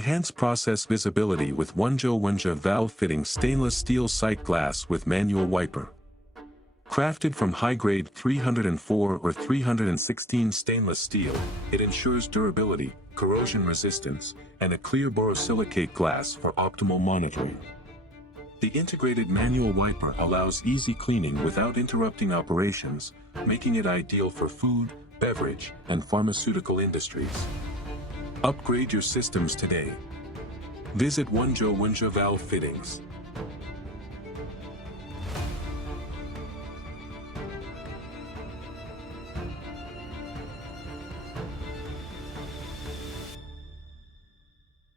Enhance process visibility with Wunja valve fitting stainless steel sight glass with manual wiper. Crafted from high-grade 304 or 316 stainless steel, it ensures durability, corrosion resistance, and a clear borosilicate glass for optimal monitoring. The integrated manual wiper allows easy cleaning without interrupting operations, making it ideal for food, beverage, and pharmaceutical industries. Upgrade your systems today. Visit Wunja Valve Fittings.